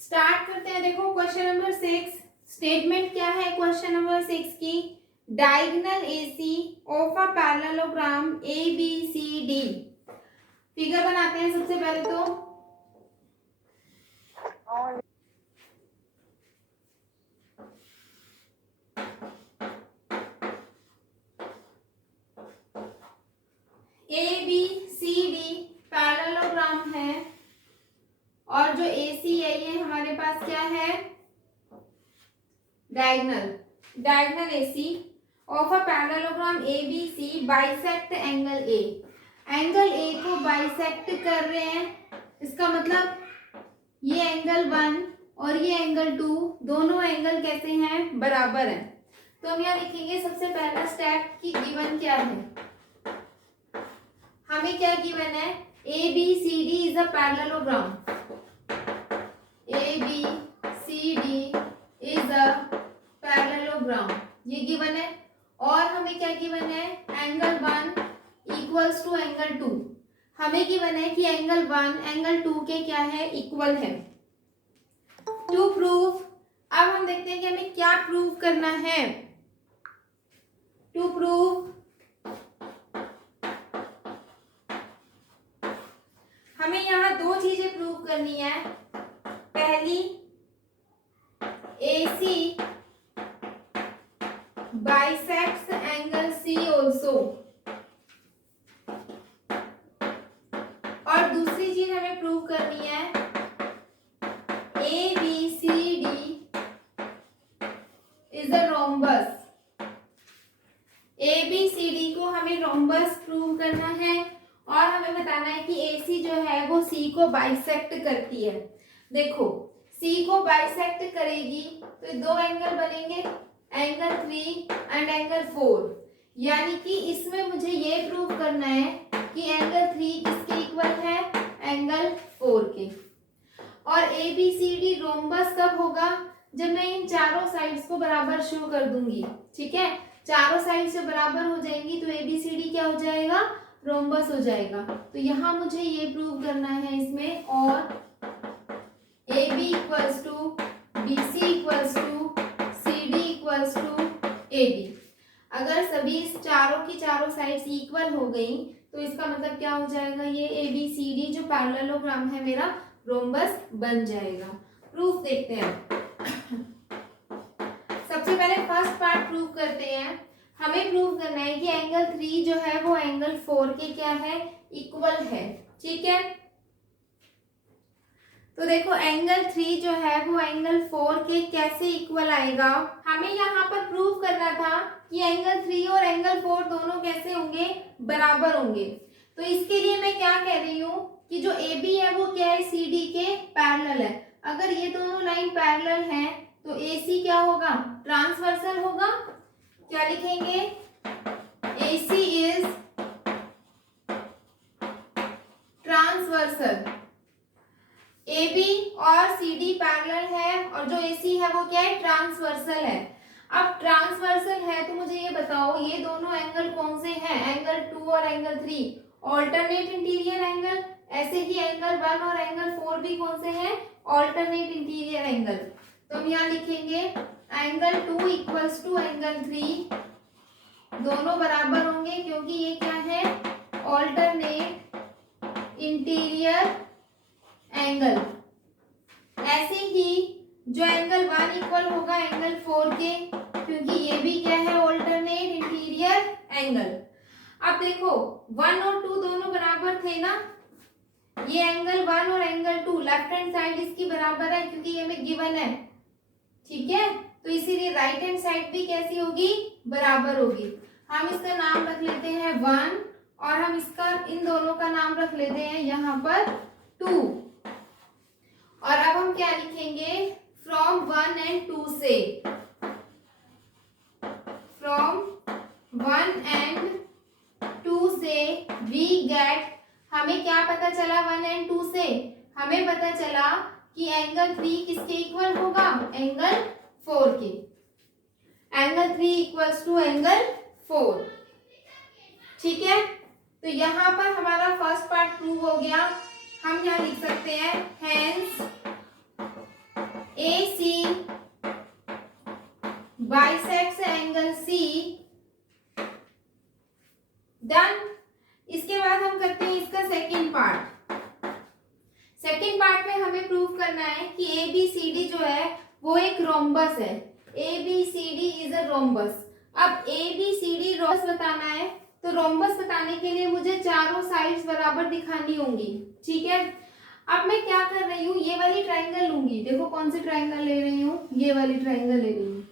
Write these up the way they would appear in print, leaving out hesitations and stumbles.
Start करते हैं। देखो क्वेश्चन नंबर 6, स्टेटमेंट क्या है क्वेश्चन नंबर 6 की? Diagonal AC of a parallelogram A B C D. Figure बनाते हैं सबसे पहले तो। A B C D parallelogram है और जो एसी है ये हमारे पास क्या है? Diagonal AC of a parallelogram A B C bisect angle A. Angle A को बाइसेक्ट कर रहे हैं, इसका मतलब ये एंगल 1 और ये एंगल 2 दोनों एंगल कैसे हैं? बराबर हैं। तो हम यहाँ लिखेंगे सबसे पहला स्टेप की गिवन क्या है। हमें क्या गिवन है? A B C D is a parallelogram. A B C D is a parallelogram, ये गिवन है। और हमें क्या गिवन है? Angle 1 equals to angle 2। हमें गिवन है कि एंगल 1 एंगल 2 के क्या है? इक्वल है। टू प्रूव, अब हम देखते हैं कि हमें क्या प्रूव करना है। टू प्रूव हमें यहाँ दो चीजें प्रूव करनी है। पहली, AC bisects angle C also, और दूसरी चीज हमें प्रूव करनी है ABCD is a rhombus। ABCD को हमें रोम्बस प्रूव करना है और हमें बताना है कि AC जो है वो C को बाइसेक्ट करती है। देखो C को बाइसेक्ट करेगी तो दो एंगल बनेंगे, एंगल 3 एंड एंगल 4। यानी कि इसमें मुझे ये प्रूव करना है कि एंगल 3 किसके इक्वल है? एंगल 4 के। और ABCD रोम्बस कब होगा? जब मैं इन चारों साइड्स को बराबर शो कर दूंगी। ठीक है, चारों साइड से बराबर हो जाएंगी तो ABCD क्या हो जाएगा? रोम्बस हो जाएगा। तो यहाँ मुझे ये प्रूव करना है इसमें, और AB equals to BC equals to CD equals to AD। अगर सभी इस चारों की चारों साइड्स इक्वल हो गई तो इसका मतलब क्या हो जाएगा? ये ABCD जो पैरेललोग्राम है मेरा रोम्बस बन जाएगा। प्रूफ देखते हैं। सबसे पहले फर्स्ट पार्ट प्रूव करते हैं। हमें प्रूव करना है कि एंगल 3 जो है वो एंगल 4 के क्या है? इक्वल है। ठीक है, तो देखो एंगल 3 जो है वो एंगल 4 के कैसे इक्वल आएगा? हमें यहाँ पर प्रूव करना था कि एंगल 3 और एंगल 4 दोनों कैसे होंगे? बराबर होंगे। तो इसके लिए मैं क्या कह रही हूँ कि जो AB है वो क्या है? CD के पैरेलल है। अगर ये दोनों लाइन पैरेलल हैं तो AC क्या होगा? ट्रांसवर्सल होगा। क्या लिखेंगे? AC is transversal. AB और CD पैरेलल है और जो AC है वो क्या है? ट्रांसवर्सल है। अब ट्रांसवर्सल है तो मुझे ये बताओ ये दोनों एंगल कौन से हैं? एंगल 2 और एंगल 3 ऑल्टरनेट इंटीरियर एंगल। ऐसे ही एंगल 1 और एंगल 4 भी कौन से हैं? Alternate interior angle. तो हम यहाँ लिखेंगे एंगल 2 इक्वल्स टू एंगल 3, दोनों बराबर होंगे क्योंकि ये क्या है? Alternate interior angle. ऐसे ही जो एंगल 1 इक्वल होगा एंगल 4 के, क्योंकि ये भी क्या है? Alternate interior angle. अब देखो 1 और 2 दोनों बराबर थे ना, ये एंगल 1 और एंगल 2 लेफ्ट हैंड साइड इसकी बराबर है क्योंकि ये हमें गिवन है। ठीक है, तो इसीलिए राइट हैंड साइड भी कैसी होगी? बराबर होगी। हम इसका नाम रख लेते हैं 1 और हम इसका इन दोनों का नाम रख लेते हैं यहाँ पर 2। और अब हम क्या लिखेंगे? फ्रॉम 1 एंड 2 से, फ्रॉम 1 एंड 2 से वी गेट, हमें क्या पता चला 1 एंड 2 से? हमें पता चला कि एंगल 3 किसके इक्वल होगा? एंगल 4 के। Angle 3 equals to angle 4। ठीक है, तो यहाँ पर हमारा फर्स्ट पार्ट प्रूव हो गया। हम यहाँ लिख सकते हैं हेंस हमें प्रूव करना है कि ABCD जो है वो एक रोम्बस है। ABCD is a rhombus. अब ABCD रोम्बस बताना है, तो रोम्बस बताने के लिए मुझे चारों साइड्स बराबर दिखानी होंगी। ठीक है, अब मैं क्या कर रही हूँ, ये वाली ट्राइंगल लूंगी। देखो कौन सी ट्राइंगल ले रही हूँ, ये वाली ट्राइंगल ले रही हूँ।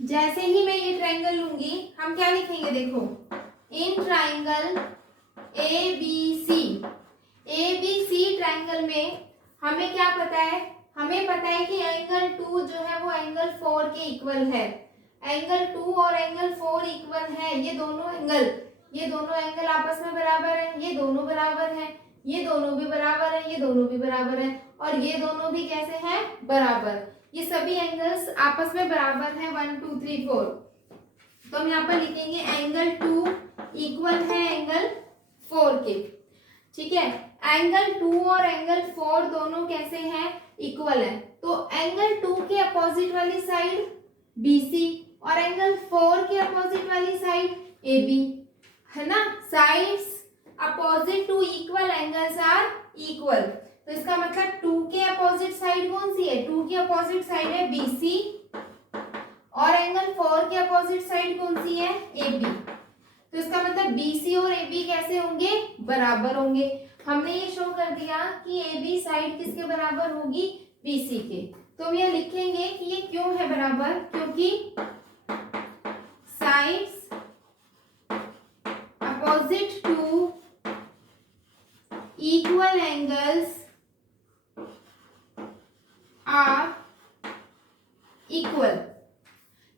जैसे ही मैं ये ट्राइंगल लूंगी, हम क्या लिखेंगे, देखो इन ट्राइंगल ABC ट्राइंगल में हमें क्या पता है, हमें पता है कि एंगल 2 जो है वो एंगल 4 के इक्वल है। एंगल 2 और एंगल 4 इक्वल है। ये दोनों एंगल आपस में बराबर है। ये दोनों बराबर है, ये दोनों भी बराबर है, ये दोनों भी बराबर है, और ये दोनों भी कैसे हैं, बराबर। ये सभी एंगल्स आपस में बराबर हैं, 1 2 3 4। तो हम यहाँ पर लिखेंगे एंगल 2 इक्वल है एंगल 4 के। ठीक है, एंगल 2 और एंगल 4 दोनों कैसे हैं, इक्वल है। तो एंगल 2 के अपोजिट वाली साइड BC और एंगल 4 के अपोजिट वाली साइड AB, है ना। Sides opposite to equal angles are equal. तो इसका मतलब 2 के अपोजिट साइड कौन सी है, 2 की अपोजिट साइड है BC, और एंगल 4 के अपोजिट साइड कौन सी है, AB। तो इसका मतलब BC और AB कैसे होंगे, बराबर होंगे। हमने ये शो कर दिया कि AB साइड किसके बराबर होगी, BC के। तो हम ये लिखेंगे कि ये क्यों है बराबर, क्योंकि sides opposite to equal angles are equal.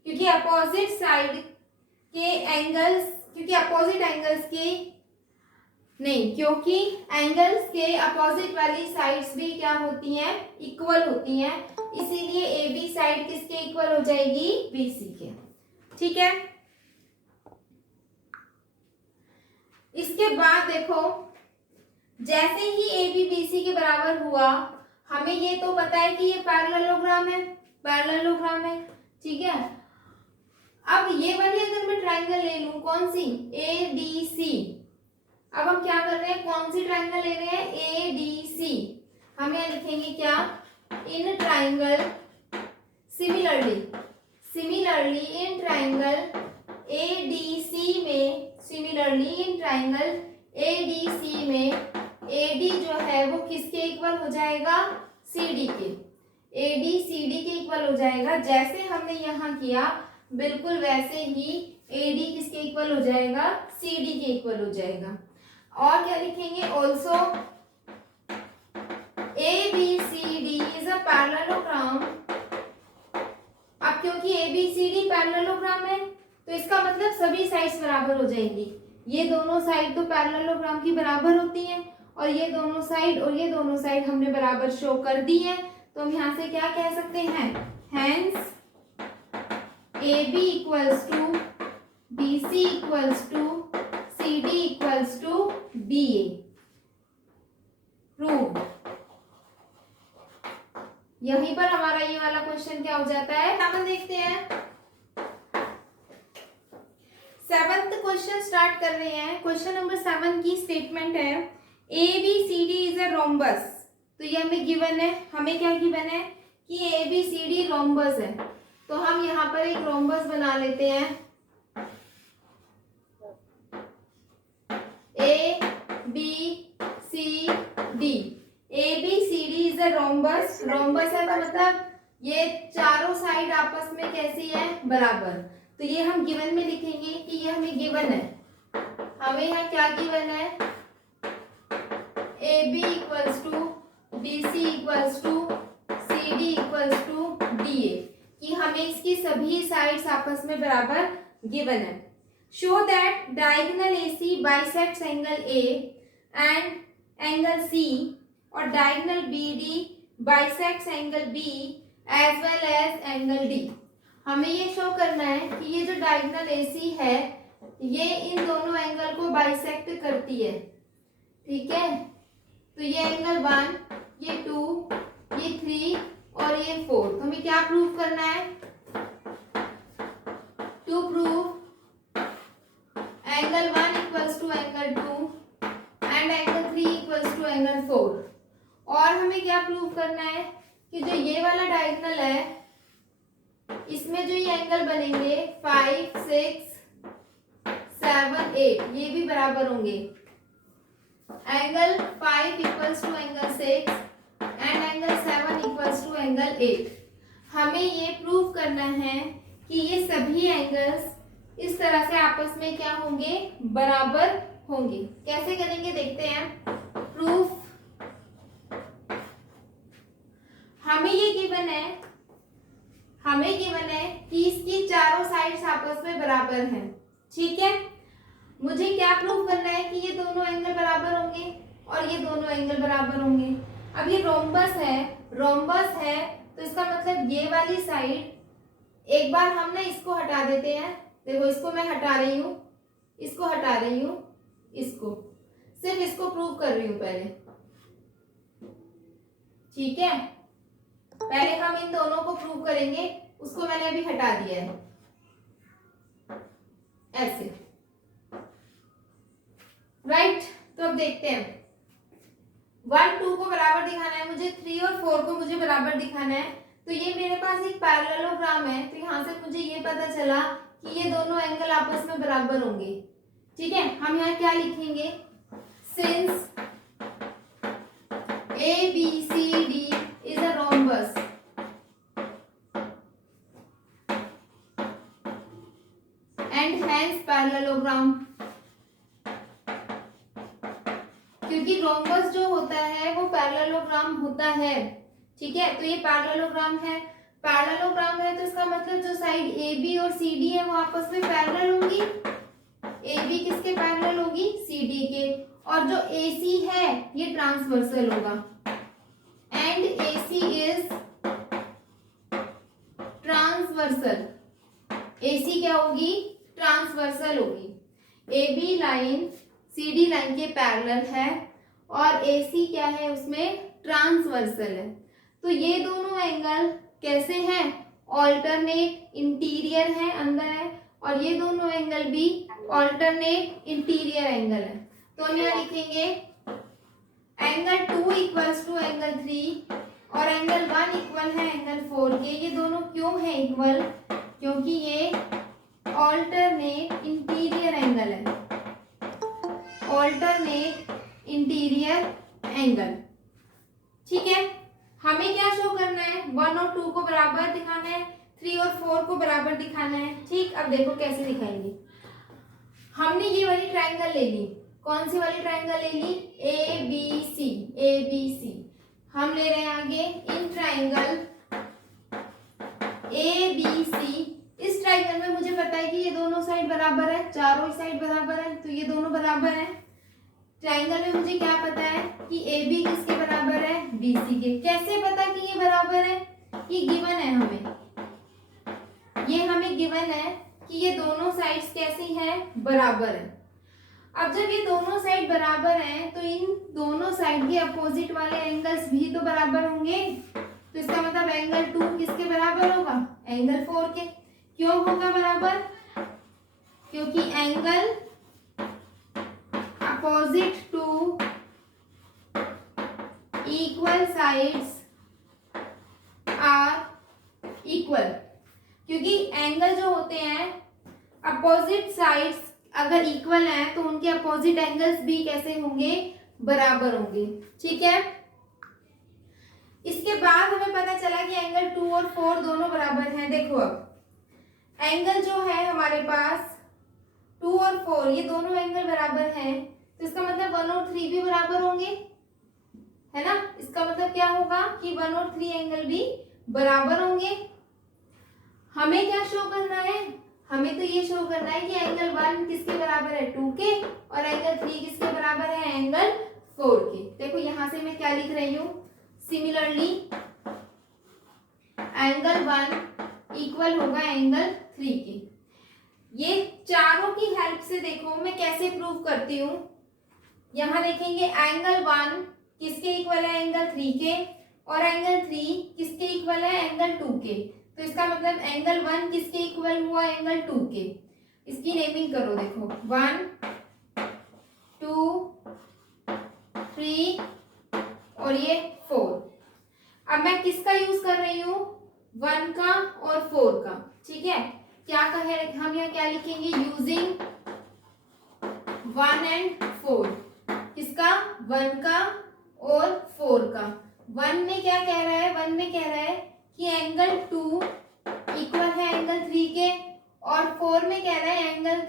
क्योंकि अपोजिट साइड के एंगल्स, क्योंकि एंगल्स के अपोजिट वाली साइड्स भी क्या होती हैं, इक्वल होती हैं। इसीलिए AB साइड किसके इक्वल हो जाएगी, BC के। ठीक है, इसके बाद देखो जैसे ही AB BC के बराबर हुआ, हमें ये तो पता है कि ये पैरेललोग्राम है। ठीक है, अब ये वाली अगर मैं ट्राइंगल ले लूं, कौन सी, ADC। अब हम क्या कर रहे हैं, कौन सी ट्राइंगल ले रहे हैं, ADC। हम यहाँ लिखेंगे क्या, in triangle similarly in triangle ADC में AD जो है वो किसके इक्वल हो जाएगा, CD के। AD CD के इक्वल हो जाएगा। जैसे हमने यहाँ किया बिल्कुल वैसे ही AD किसके इक्वल हो जाएगा, CD के इक्वल हो जाएगा। और क्या लिखेंगे, also ABCD is a parallelogram. अब क्योंकि ABCD पैरेललोग्राम है, तो इसका मतलब सभी साइड्स बराबर हो जाएंगी। ये दोनों साइड तो पैरेललोग्राम की बराबर होती हैं, और ये दोनों साइड हमने बराबर शो कर दी है। तो हम यहाँ से क्या कह सकते हैं, hence AB equals to BC equals to CD equals to BA। Prove. यहीं पर हमारा ये वाला क्वेश्चन क्या हो जाता है, हम देखते हैं। 7th क्वेश्चन स्टार्ट कर रहे हैं। क्वेश्चन नंबर 7 की स्टेटमेंट है ABCD इज अ रोम्बस। तो ये हमें गिवन है, हमें क्या गिवन है कि ABCD रोम्बस है। तो हम यहाँ पर एक रोम्बस बना लेते हैं, ABCD। ABCD is a rhombus है, तो मतलब ये चारों साइड आपस में कैसी है, बराबर। तो ये हम गिवन में लिखेंगे कि ये हमें गिवन है। हमें यहाँ क्या गिवन है, AB equals to BC equals to CD equals to DA, कि हमें इसकी सभी साइड्स आपस में बराबर गिवन है। Show that diagonal AC bisects angle A and angle C, और diagonal BD bisects angle B as well as angle D। हमें ये शो करना है कि ये जो डायगोनल AC है ये इन दोनों एंगल को बाइसेक्ट करती है। ठीक है, तो ये एंगल 1, ये 2, ये 3 और ये 4। तो हमें क्या प्रूव करना है, to prove angle 1 equals to angle 2 and angle 3 equals equals to angle 4। और हमें क्या प्रूव करना है कि जो ये वाला डायगोनल है इसमें जो ये एंगल बनेंगे 5, 6, 7, 8 ये भी बराबर होंगे। Angle 5 equals to angle 6 and angle 7 equals to angle 8। हमें ये प्रूव करना है कि ये सभी एंगल्स इस तरह से आपस में क्या होंगे, बराबर होंगे। कैसे करेंगे देखते हैं प्रूफ। हमें गिवन है कि इसकी चारों साइड्स आपस में बराबर हैं। ठीक है, मुझे क्या प्रूव करना है कि ये दोनों एंगल बराबर होंगे और ये दोनों एंगल बराबर होंगे। अब ये रोम्बस है तो इसका मतलब ये वाली साइड, एक बार हम ना इसको हटा देते हैं। देखो इसको मैं हटा रही हूँ, इसको हटा रही हूँ, इसको सिर्फ इसको प्रूव कर रही हूँ पहले। ठीक है, पहले हम इन दोनों को प्रूव करेंगे, उसको मैंने अभी हटा दिया है ऐसे। राइट, तो अब देखते हैं 1, 2 को बराबर दिखाना है मुझे, 3 और 4 को मुझे बराबर दिखाना है। तो ये मेरे पास एक पैरेललोग्राम है, तो यहाँ से मुझे ये पता चला कि ये दोनों एंगल आपस में बराबर होंगे। ठीक है, हम यहाँ क्या लिखेंगे, since ABCD is a rhombus and hence parallelogram। क्योंकि रोम्बस जो होता है वो पैरेललोग्राम होता है। ठीक है, तो ये पैरेललोग्राम है तो इसका मतलब जो साइड AB और CD है वो आपस में पैरेलल होंगी। AB किसके पैरेलल होगी, CD के। और जो AC है ये ट्रांसवर्सल होगा and AC is transversal. AC क्या होगी, ट्रांसवर्सल होगी। AB लाइन CD लाइन के पैरेलल है और AC क्या है, उसमें ट्रांसवर्सल है। तो ये दोनों एंगल कैसे हैं, ऑल्टरनेट इंटीरियर है, अंदर है, और ये दोनों एंगल भी ऑल्टरनेट इंटीरियर एंगल है। तो हम यहाँ लिखेंगे एंगल 2 इक्वल्स टू एंगल 3 और एंगल 1 इक्वल है एंगल 4 के। ये दोनों क्यों है इक्वल, क्योंकि ये ऑल्टरनेट इंटीरियर एंगल है, ऑल्टरनेट इंटीरियर एंगल। ठीक है, हमें क्या शो करना है, 1 और 2 को बराबर दिखाना है, 3 और 4 को बराबर दिखाना है। ठीक, अब देखो कैसे दिखाएंगे। हमने ये वाली ट्रायंगल ले ली, कौन सी वाली ट्रायंगल ले ली, ABC। हम ले रहे हैं आगे इन ट्रायंगल ABC। इस ट्रायंगल में मुझे पता है कि ये दोनों साइड बराबर है, चारों साइड बराबर है, तो ये दोनों बराबर है। ट्रायंगल में मुझे क्या पता है कि AB किसके बराबर है, BC के। कैसे पता कि ये बराबर है, ये गिवन है हमें, ये हमें गिवन है कि ये दोनों साइड्स कैसी हैं, बराबर है। अब जब ये दोनों साइड बराबर हैं तो इन दोनों साइड के अपोजिट वाले एंगल्स भी तो बराबर होंगे। तो इसका मतलब एंगल 2 किसके बराबर होगा, एंगल 4 के। क्यों होगा बराबर, क्योंकि angle opposite to equal sides are equal. क्योंकि एंगल जो होते हैं अपोजिट साइड्स अगर इक्वल हैं तो उनके अपोजिट एंगल्स भी कैसे होंगे, बराबर होंगे। ठीक है, इसके बाद हमें पता चला कि एंगल 2 और 4 दोनों बराबर हैं। देखो अब एंगल जो है हमारे पास 2 और 4 ये दोनों एंगल बराबर हैं, तो इसका मतलब 1 और 3 भी बराबर होंगे, है ना। इसका मतलब क्या होगा कि 1 और 3 एंगल भी बराबर होंगे। हमें क्या शो करना है, हमें तो ये शो करना है कि एंगल 1 किसके बराबर है, 2 के, और एंगल 3 किसके बराबर है, एंगल 4 के। देखो यहां से मैं क्या लिख रही हूं, सिमिलरली एंगल 1 इक्वल होगा एंगल 3 के। ये चारों की हेल्प से देखो मैं कैसे प्रूव करती हूँ। यहां देखेंगे एंगल 1 किसके इक्वल है, एंगल 3 के, और एंगल 3 किसके इक्वल है, एंगल 2 के। तो इसका मतलब एंगल 1 किसके इक्वल हुआ, एंगल 2 के। इसकी नेमिंग करो, देखो 1 2 3 और ये 4। अब मैं किसका यूज कर रही हूँ, 1 का और 4 का, ठीक है। क्या कहे हम यहाँ क्या लिखेंगे, यूजिंग 1 एंड 4, किसका, 1 का और 4 का। 1 में क्या कह रहा है, 1 में कह रहा है कि एंगल 2 इक्वल है एंगल 3 के, और 4 में कह रहा है एंगल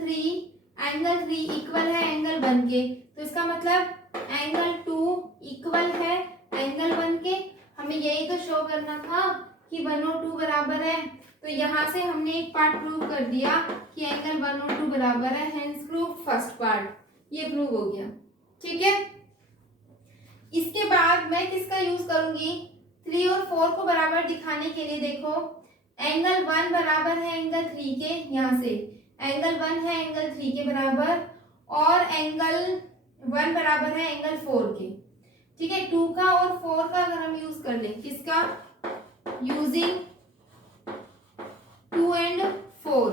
3 इक्वल है एंगल 1 के। तो इसका मतलब एंगल 2 इक्वल है एंगल 1 के। हमें यही तो शो करना था कि 1 और 2 बराबर है। तो यहाँ से हमने एक पार्ट प्रूव कर दिया कि एंगल 1 और 2 बराबर है, हेंस प्रूव फर्स्ट पार्ट, ये प्रूव हो गया, ठीक है। इसके बाद मैं किसका यूज करूंगी, 3 और 4 को बराबर दिखाने के लिए। देखो एंगल 1 बराबर है एंगल 3 के, यहाँ से एंगल 1 है एंगल 3 के बराबर, और एंगल 1 बराबर है एंगल 4 के, ठीक है। 2 का और 4 का अगर हम यूज कर लें, किसका, यूजिंग 2 एंड 4,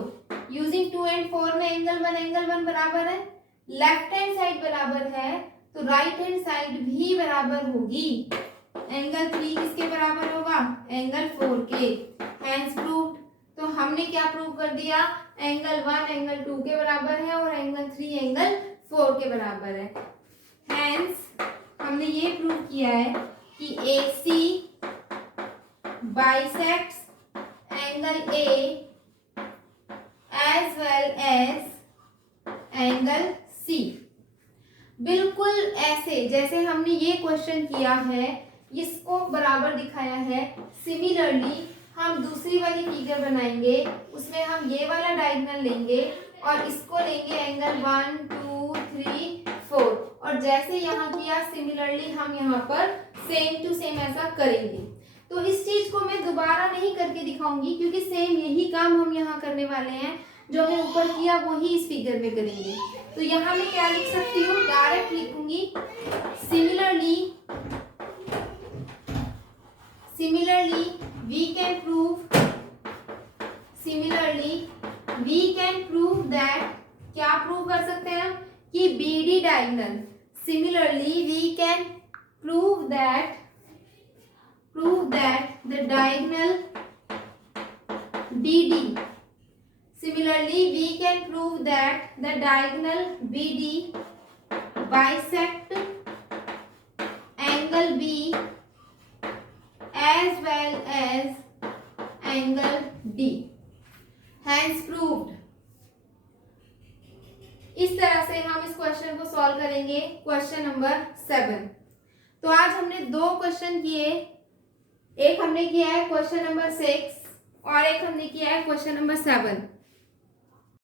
यूजिंग 2 एंड 4 में एंगल 1 बराबर है, लेफ्ट हैंड साइड बराबर है तो राइट हैंड साइड भी बराबर होगी। एंगल 3 किसके बराबर होगा, एंगल 4 के, हेंस प्रूव्ड। तो हमने क्या प्रूव कर दिया, एंगल 1 एंगल 2 के बराबर है और एंगल 3 एंगल 4 के बराबर है। हेंस हमने ये प्रूव किया है कि AC bisects angle A as well as angle C। बिल्कुल ऐसे जैसे हमने ये क्वेश्चन किया है, इसको बराबर दिखाया है, सिमिलरली हम दूसरी वाली फिगर बनाएंगे, उसमें हम ये वाला डायगोनल लेंगे और इसको लेंगे एंगल 1 2 3 4, और जैसे यहाँ किया सिमिलरली हम यहाँ पर सेम टू सेम ऐसा करेंगे। तो इस चीज को मैं दोबारा नहीं करके दिखाऊंगी क्योंकि सेम यही काम हम यहाँ करने वाले हैं, जो मैं ऊपर किया वही इस फिगर में करेंगे। तो यहाँ मैं क्या लिख सकती हूँ, डायरेक्ट लिखूंगी similarly we can prove that, क्या प्रूव कर सकते हैं हम, कि BD diagonal, similarly we can prove that the diagonal BD, similarly we can prove that the diagonal BD bisect angle B as well as angle D, hence proved। इस तरह से हम इस क्वेश्चन को सॉल्व करेंगे, क्वेश्चन नंबर 7। तो आज हमने 2 क्वेश्चन किए, एक हमने किया है क्वेश्चन नंबर 6 और एक हमने किया है क्वेश्चन नंबर 7।